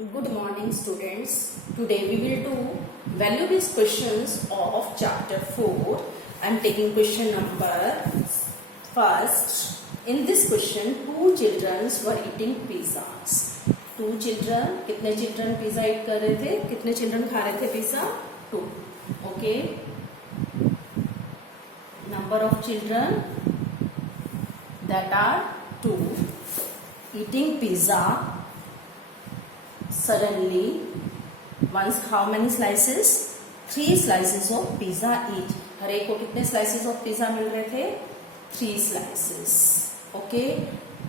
Good morning students. Today we will do value based questions of chapter 4. I am taking question number first. In this question two children were eating pizzas. Two children, कितने children pizza eat कर रहे थे, कितने children खा रहे थे pizza? Two. Okay. Number of children that are two eating pizza. Suddenly, once how many slices? 3 slices of pizza each. हर एक को कितने slices of pizza मिल रहे थे? 3 slices. Okay.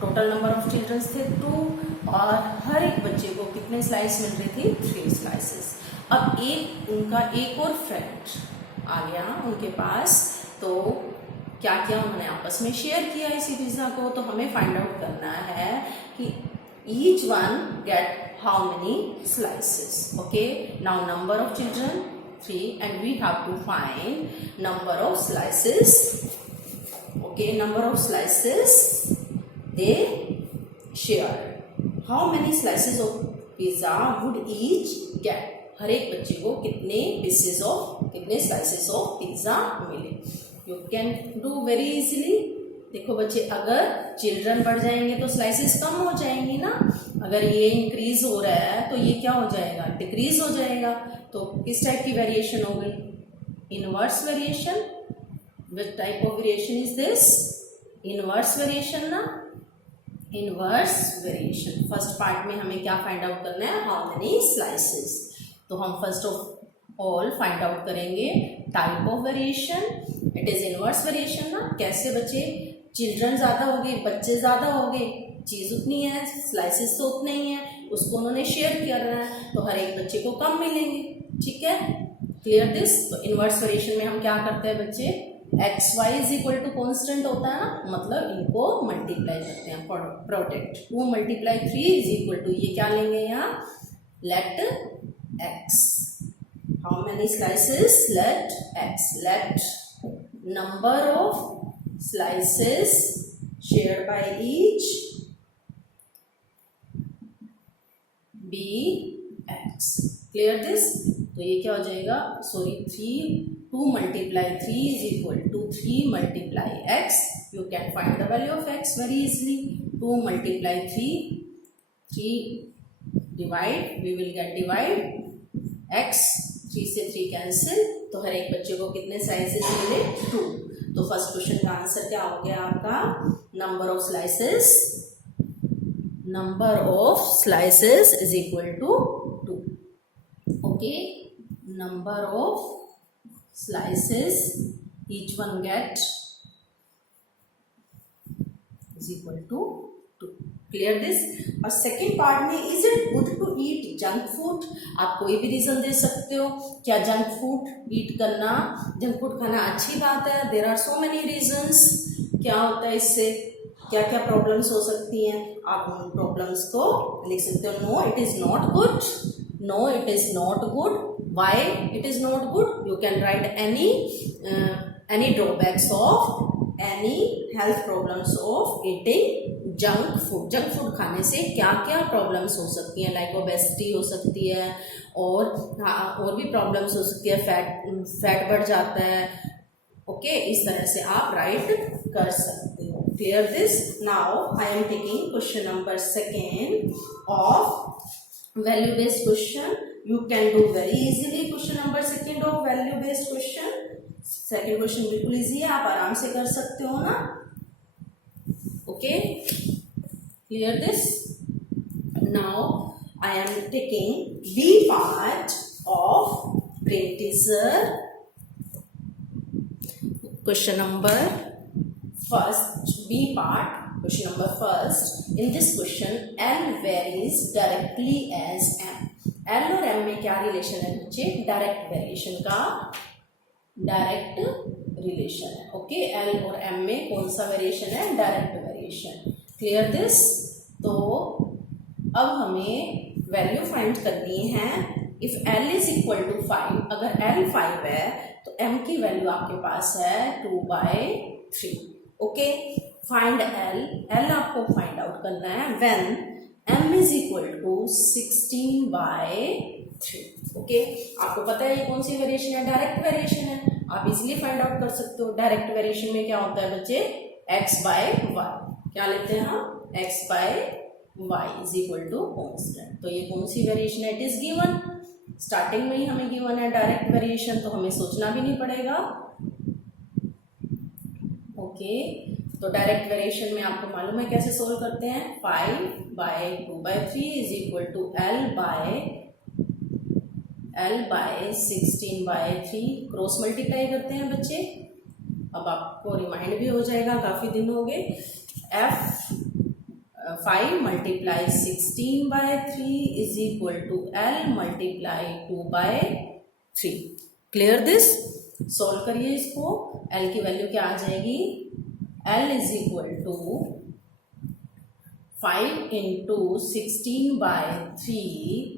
Total number of childrens थे 2 और हर एक बच्चे को कितने स्लाइस मिल रही थी? 3 स्लाइसेस. अब उनका एक और फ्रेंड आ गया उनके पास, तो क्या किया उन्होंने आपस में शेयर किया इसी पिज्जा को. तो हमें फाइंड आउट करना है कि each one get how many slices. Okay, now number of children 3 and we have to find number of slices. Okay, number of slices they share. How many slices of pizza would each get? हर एक बच्चे को कितने pieces of कितने slices of pizza मिले. You can do very easily. देखो बच्चे, अगर children बढ़ जाएंगे तो स्लाइसेस कम हो जाएंगी ना. अगर ये इंक्रीज हो रहा है तो ये क्या हो जाएगा? डिक्रीज हो जाएगा. तो किस टाइप की वेरिएशन हो गई? Inverse variation. Which type of variation is this? Inverse variation ना. Inverse variation. फर्स्ट पार्ट में हमें क्या फाइंड आउट करना है? How many slices. तो हम first of all find out करेंगे type of variation. It is inverse variation ना. कैसे बच्चे? चिल्ड्रन ज्यादा हो गए, बच्चे ज्यादा हो गए, चीज उतनी है, स्लाइसेस तो उतने ही है, उसको उन्होंने शेयर किया है तो हर एक बच्चे को कम मिलेंगे. ठीक है, क्लियर दिस. तो इनवर्स वेरिएशन में हम क्या करते हैं बच्चे? X y is equal to constant होता है ना, मतलब इनको मल्टीप्लाई करते हैं. Product 2 multiply 3 is equal to, ये क्या लेंगे यहाँ? Let x. How many slices? Let x. Let number of slices shared by each be x. Clear this? तो ये क्या हो जाएगा? Sorry 2 multiply 3 is equal to 3 multiply x. You can find the value of x very easily. 2 multiply 3 divide, we will get divide x. 3 से 3 cancel. तो हर एक बच्चे को कितने साइजेस मिले? 2. तो फर्स्ट क्वेश्चन का आंसर क्या हो गया आपका? Number of slices. Number of slices is equal to 2. Okay, number of slices each one get is equal to 2. Clear this. और सेकेंड पार्ट में, is it good to eat junk food? आप कोई भी reason दे सकते हो. क्या junk food ईट करना, junk food खाना अच्छी बात है? There are so many reasons. क्या होता है इससे, क्या क्या प्रॉब्लम्स हो सकती हैं? आप उन प्रॉब्लम्स को लिख सकते हो. No it is not good. No it is not good. Why it is not good? You can write any drawbacks of any health problems of eating junk food. Junk food खाने से क्या क्या problems हो सकती हैं? Like obesity हो सकती है और भी प्रॉब्लम्स हो सकती है. फैट बढ़ जाता है. ओके, इस तरह से आप राइट कर सकते हो. Clear this. Now I am taking question number 2 of value based question. You can do very easily question number 2 of value based question. Second question बिल्कुल इजी है, आप आराम से कर सकते हो ना. Okay, clear this. Now I am taking B part of brain teaser. Question number first, B part, question number first. In this question, L varies directly as M. L और M में क्या रिलेशन है बच्चे? Direct variation का direct relation है. Okay, L और M में कौन सा वेरिएशन है? Direct variation. Clear this. तो अब हमें वैल्यू फाइंड करनी है. If L is equal to 5, अगर L 5 है तो M की वैल्यू आपके पास है 2/3. Okay, find L. L आपको फाइंड आउट करना है when m is equal to 16/3। Okay, आपको पता है ये कौन सी वेरिएशन है, डायरेक्ट वेरिएशन है, आप इजिली फाइंड आउट कर सकते हो। डायरेक्ट वेरिएशन में क्या होता है बच्चे, x/y, क्या लेते हैं हम, x/y is equal to constant. तो ये कौन सी वेरिएशन है, इट इज गिवन, स्टार्टिंग में ही हमें गिवन है डायरेक्ट वेरिएशन, तो हमें सोचना भी नहीं पड़ेगा। ओके, तो डायरेक्ट वेरिएशन में आपको मालूम है कैसे सोल्व करते हैं, 5/2/3 is equal to L/16/3, cross multiply करते हैं बच्चे। अब आपको रिमाइंड भी हो जाएगा, काफी दिन हो गए। 5 × 16/3 is equal to L × 2/3। Clear this, solve करिए इसको। L की वैल्यू क्या आ जाएगी, L इज इक्वल टू 5 × 16/3,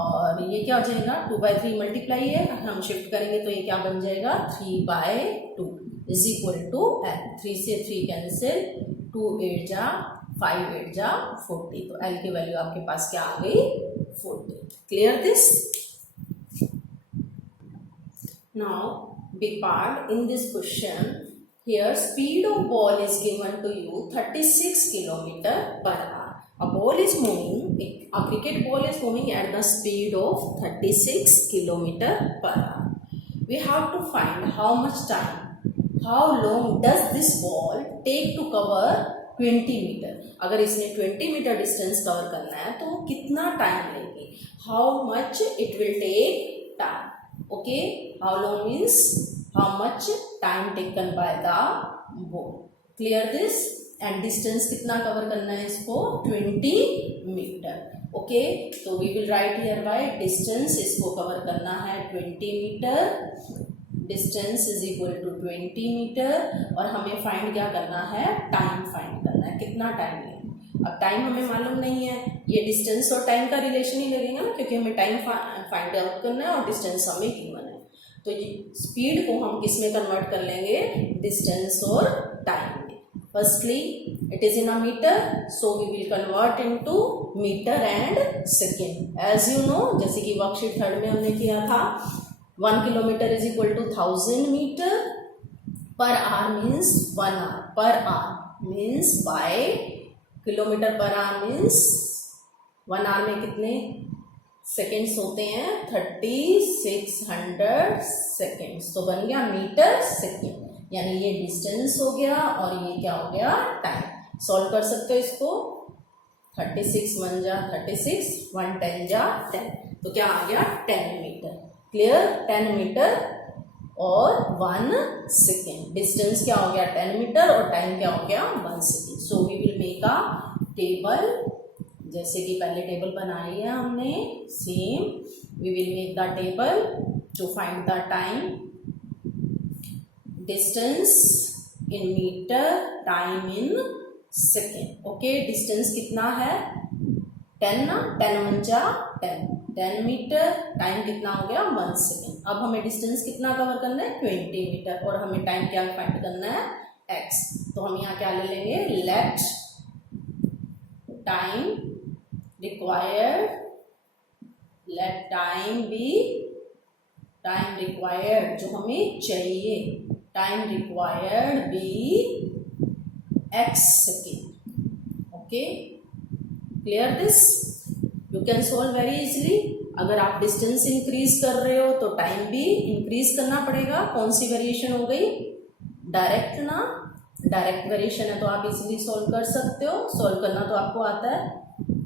और ये क्या हो जाएगा, 2/3 मल्टीप्लाई है, हम शिफ्ट करेंगे तो ये क्या बन जाएगा, 3/2 इज इक्वल टू L। 3 से 3 कैंसिल, 2 8 जा 5 8 जा 40, तो L की वैल्यू आपके पास क्या आ गई, 40। Clear this. Now big part in this question, here speed of ball is given to you 36 km/h. A ball is moving, a cricket ball is moving at the speed of 36 km/h. We have to find how much time, how long does this ball take to cover 20 metre. अगर इसने 20 metre distance cover करना है तो कितना time लेगी, how much it will take time. Okay, how long means how much time taken by the ball. Clear this, and distance कितना cover करना है इसको, 20 मीटर। ओके, तो we will write here by distance, इसको cover करना है 20 metre, distance is equal to 20 metre, और हमें फाइंड क्या करना है, टाइम फाइंड करना है, कितना टाइम है। अब टाइम हमें मालूम नहीं है, ये डिस्टेंस और टाइम का रिलेशन ही लगेगा ना, क्योंकि हमें टाइम फाइंड आउट करना है और डिस्टेंस हमें गिवन है। तो ये स्पीड को हम किस में कन्वर्ट कर लेंगे, डिस्टेंस और टाइम में। Firstly it is in a metre, so we will convert into metre and second. As you know, जैसे कि वर्कशीट 3 में हमने किया था, 1 kilometre is equal to 1000 metre, per hour means 1 hour, per hour means by, kilometre per hour means 1 hour में कितने seconds होते हैं, 3600 सेकेंड्स। तो बन गया मीटर सेकेंड, यानी ये डिस्टेंस हो गया और ये क्या हो गया, टाइम। सॉल्व कर सकते हो इसको, 36 1 जा 36, 1 10 जा 10, तो क्या आ गया, 10 मीटर। क्लियर, 10 मीटर और 1 सेकेंड, डिस्टेंस क्या हो गया 10 मीटर और टाइम क्या हो गया 1 second. So we will make a table, जैसे कि पहले टेबल बनाई है हमने, same we will make the table to find the time, distance in metre, time in second. Okay, distance कितना है 10 ना, 10 1 जा 10 मीटर, टाइम कितना हो गया 1 सेकेंड। अब हमें डिस्टेंस कितना कवर करना है 20 मीटर, और हमें टाइम क्या फाइंड करना है x। तो हम यहाँ क्या ले लेंगे, let time required, let time be, time required जो हमें चाहिए, time required be x second. Okay, clear this, you can solve very easily. अगर आप डिस्टेंस इंक्रीज कर रहे हो तो टाइम भी इंक्रीज करना पड़ेगा। कौन सी वेरिएशन हो गई, डायरेक्ट ना, डायरेक्ट वेरिएशन है तो आप इजिली सोल्व कर सकते हो, सोल्व करना तो आपको आता है।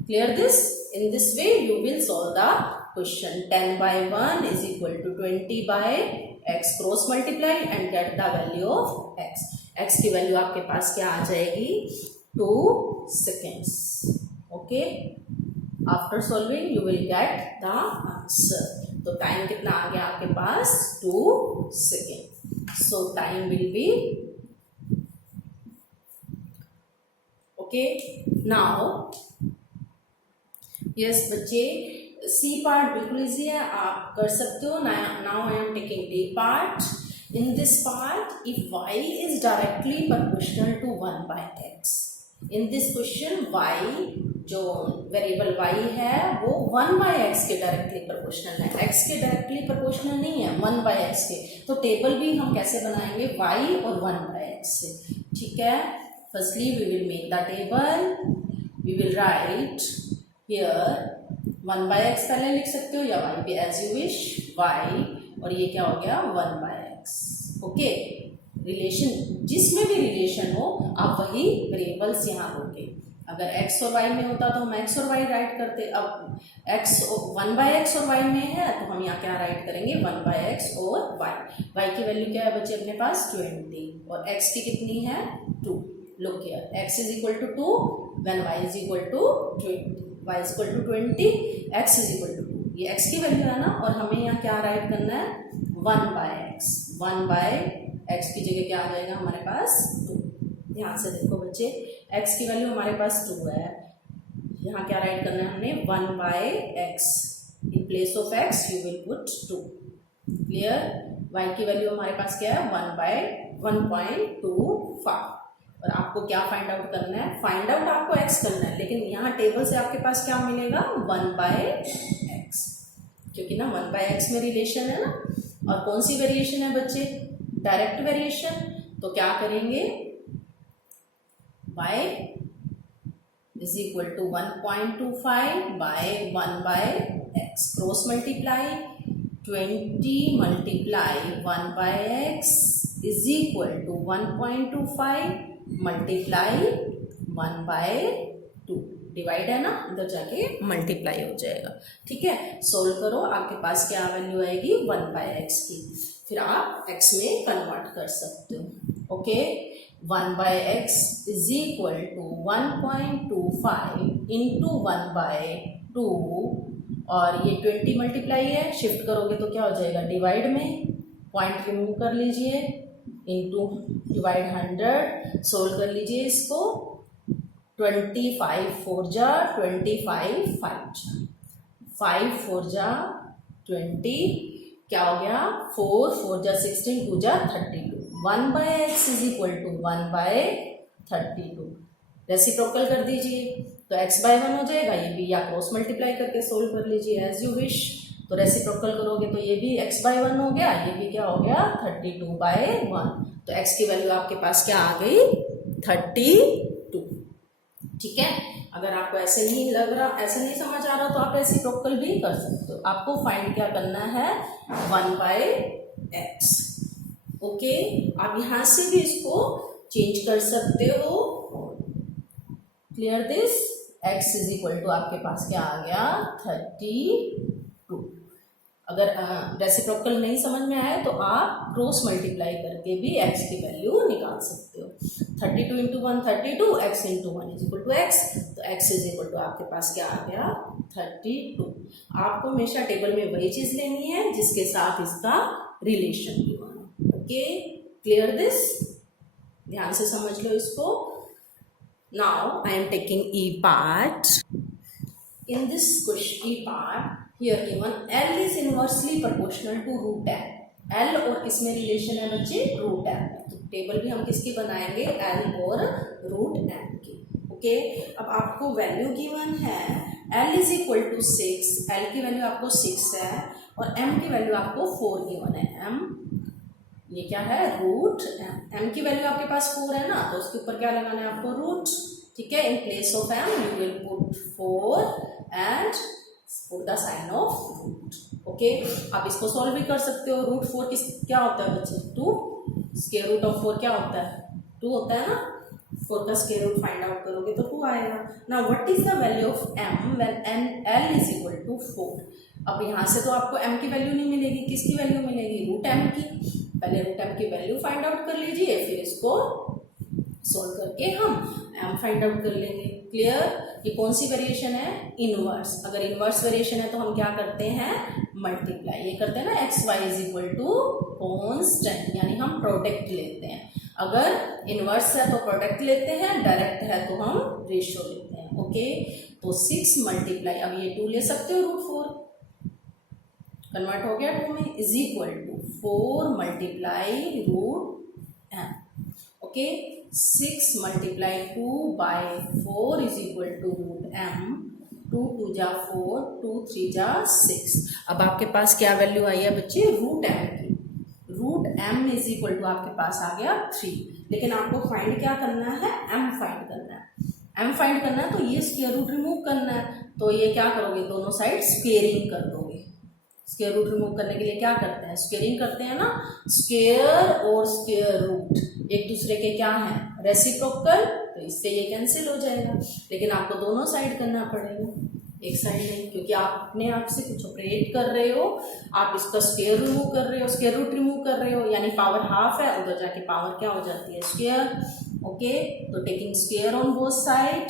Clear this, in this way you will solve the question. 10/1 is equal to 20/x, cross multiply and get the value of x। x की वैल्यू आपके पास क्या आ जाएगी, 2 seconds। Okay, after solving you will get the answer. तो time कितना आ गया आपके पास, 2 seconds। So time will be, okay. Now yes बच्चे, सी पार्ट बिल्कुल इजी है, आप कर सकते हो। Now I am taking D part. In this part, if y is directly proportional to 1/x, in this question y जो variable y है वो 1/x के डायरेक्टली प्रोपोर्शनल है, x के डायरेक्टली प्रोपोर्शनल नहीं है, 1/x के। तो टेबल भी हम कैसे बनाएंगे, y और 1/x से, ठीक है। Firstly we will make the table, we will write here 1/x पहले लिख सकते हो या y भी एज यू विश, y और ये क्या हो गया 1/x। ओके, रिलेशन जिसमें भी रिलेशन हो आप वही वेरिएबल्स यहाँ दोगे। अगर x और y में होता तो हम x और y राइट करते, अब x 1/x और y में है तो हम यहाँ क्या राइट करेंगे 1/x और y की वैल्यू क्या है बच्चे अपने पास 20 और x की कितनी है 2। Look here, x is equal to 2 when y is equal to 20, y is equal to 20, x is equal to 2, ये x की वैल्यू है ना, और हमें यहाँ क्या राइट करना है 1/x, 1/x की जगह क्या आ जाएगा हमारे पास 2। ध्यान से देखो बच्चे, x की वैल्यू हमारे पास 2 है, यहाँ क्या राइट करना है हमने 1/x, in place of x you will put 2। Clear, y की वैल्यू हमारे पास क्या है 1/1.25 और आपको क्या फाइंड आउट करना है, फाइंड आउट आपको x करना है, लेकिन यहाँ टेबल से आपके पास क्या मिलेगा 1/x, क्योंकि ना 1/x में रिलेशन है ना। और कौन सी वेरिएशन है बच्चे, डायरेक्ट वेरिएशन, तो क्या करेंगे y is equal to 1.25 by 1/x, cross multiply 20 multiply 1/x is equal to 1.25 multiply 1/2, divide है ना, इधर जाके मल्टीप्लाई हो जाएगा। ठीक है, सोल्व करो, आपके पास क्या वैल्यू आएगी 1/x की, फिर आप x में कन्वर्ट कर सकते हो। Okay, 1/x is equal to 1.25 into 1/2 और ये 20 मल्टीप्लाई है, शिफ्ट करोगे तो क्या हो जाएगा डिवाइड में, पॉइंट रिमूव कर लीजिए, इंटू डिवाइड 100, सोल्व कर लीजिए इसको, 25 4 जा 25 5 जा 5 4 जा 20, क्या हो गया 4 4 जा 16 2 जा 32, 1/x is equal to 1/32, reciprocal कर दीजिए तो x/1 हो जाएगा, ये भी या क्रॉस मल्टीप्लाई करके सोल्व कर लीजिए एज यू विश। तो रेसिप्रोकल करोगे तो ये भी x/1 हो गया, ये भी क्या हो गया 32/1, तो x की वैल्यू आपके पास क्या आ गई 32। ठीक है, अगर आपको ऐसे नहीं लग रहा, ऐसे नहीं समझ आ रहा तो आप रेसिप्रोकल भी कर सकते हो। आपको फाइंड क्या करना है 1/x। ओके, आप यहां से भी इसको चेंज कर सकते हो। Clear this, x is equal to आपके पास क्या आ गया 32। अगर रेसिप्रोकल नहीं समझ में आए तो आप क्रॉस मल्टीप्लाई करके भी x की वैल्यू निकाल सकते हो। 32 into 1 32, x into 1 is equal to x, तो x इज इक्वल टू आपके पास क्या आ गया 32। आपको हमेशा टेबल में वही चीज लेनी है जिसके साथ इसका रिलेशन भी होना। ओके, क्लियर दिस, ध्यान से समझ लो इसको। Now I am taking E part. In this question E part, here given L is inversely proportional to root m. L और किसमें रिलेशन है बच्चे रूट m, तो टेबल भी हम किसकी बनाएंगे L और रूट m की। ओके, अब आपको वैल्यू गिवन है L is equal to 6, L की वैल्यू आपको 6 है और m की वैल्यू आपको 4 गिवन है। m ये क्या है रूट m की वैल्यू आपके पास 4 है ना, तो उसके ऊपर क्या लगाना है आपको रूट। ठीक है, in place of m you will put 4 and put the sign of root. Okay, आप इसको सॉल्व भी कर सकते हो। रूट 4 क्या होता है बच्चे 2, स्क्वायर रूट ऑफ 4 क्या होता है 2 होता है ना, 4 का स्क्वायर रूट फाइंड आउट करोगे तो 2 आएगा। Now what is the value of m when l is equal to 4। अब यहाँ से तो आपको m की वैल्यू नहीं मिलेगी, किसकी वैल्यू मिलेगी रूट m की। पहले रूट m की वैल्यू फाइंड आउट कर लीजिए, फिर इसको सोल्व करके हम m फाइंड आउट कर लेंगे। क्लियर, ये कौन सी वेरिएशन है इनवर्स। अगर इनवर्स वेरिएशन है तो हम क्या करते हैं मल्टीप्लाई, ये करते हैं ना xy is equal to constant, यानी हम प्रोडक्ट लेते हैं। अगर इनवर्स है तो प्रोडक्ट लेते हैं, डायरेक्ट है तो हम रेशियो लेते हैं। ओके, तो 6 मल्टीप्लाई, अब ये 2 ले सकते हो रूट 4 कन्वर्ट हो गया 2 में, is equal to 4 multiply root m। Okay 6 multiply 2 by 4 is equal to root M, 2 2 जा 4, 2 3 जा 6। अब आपके पास क्या वैल्यू आई है बच्चे, रूट एम की। Root M is equal to आपके पास आ गया 3, लेकिन आपको फाइंड क्या करना है, एम फाइंड करना है। एम फाइंड करना है तो ये स्क्वायर रूट रिमूव करना है, तो ये क्या करोगे, दोनों साइड स्क्वेयरिंग कर दोगे। स्क्वायर रूट रिमूव करने के लिए क्या करते हैं, स्क्वेयरिंग करते हैं ना। स्क्वायर और स्क्वायर रूट एक दूसरे के क्या है, रेसिप्रोकल, तो इससे ये कैंसिल हो जाएगा। लेकिन आपको दोनों साइड करना पड़ेगा, एक साइड नहीं, क्योंकि आप अपने आप से कुछ ऑपरेट कर रहे हो, आप इसका स्क्वायर रिमूव कर रहे हो, स्क्वायर रूट रिमूव कर रहे हो, यानी पावर हाफ है, उधर जाके पावर क्या हो जाती है, स्क्वायर। ओके, तो taking square on both side,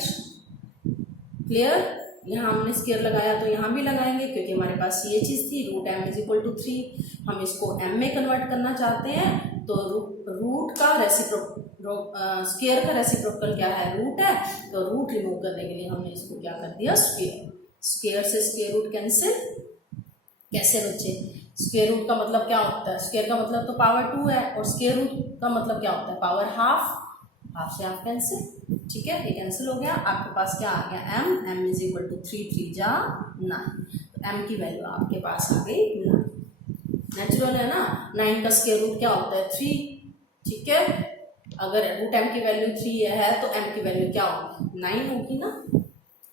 clear. यहाँ हमने स्क्वायर लगाया तो यहाँ भी लगाएंगे, क्योंकि हमारे पास ये चीज़ थी, root M is equal to 3। हम इसको एम में कन्वर्ट करना चाहते हैं, तो रूट का स्क्वायर का रेसिप्रोकल क्या है, रूट है, तो रूट रिमूव करने के लिए हमने इसको क्या कर दिया, स्क्वायर। स्क्वायर से स्क्वायर रूट कैंसिल, कैसे बच्चे, स्क्वायर रूट का मतलब क्या होता है, स्क्वायर का मतलब तो पावर 2 है, और स्क्वायर रूट का मतलब क्या होता है, पावर हाफ, हाफ से हाफ कैंसिल, ठीक है, ये कैंसिल हो गया। आपके पास क्या आ गया, M, M is equal to 3 3 जा 9, तो एम की वैल्यू आपके पास आ गई 9। नेचुरल है ना, 9 का स्क्वायर रूट क्या होता है, 3, ठीक है। अगर रूट एम की वैल्यू 3 है तो एम की वैल्यू क्या होगी, 9 होगी ना।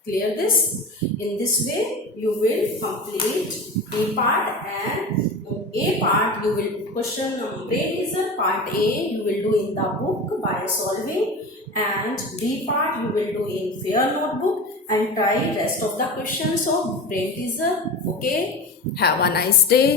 Clear this, in this way you will complete B part, and A part you will question brain teaser part A you will do in the book by solving, and B part you will do in fair notebook and try rest of the questions of brain teaser. Okay, have a nice day.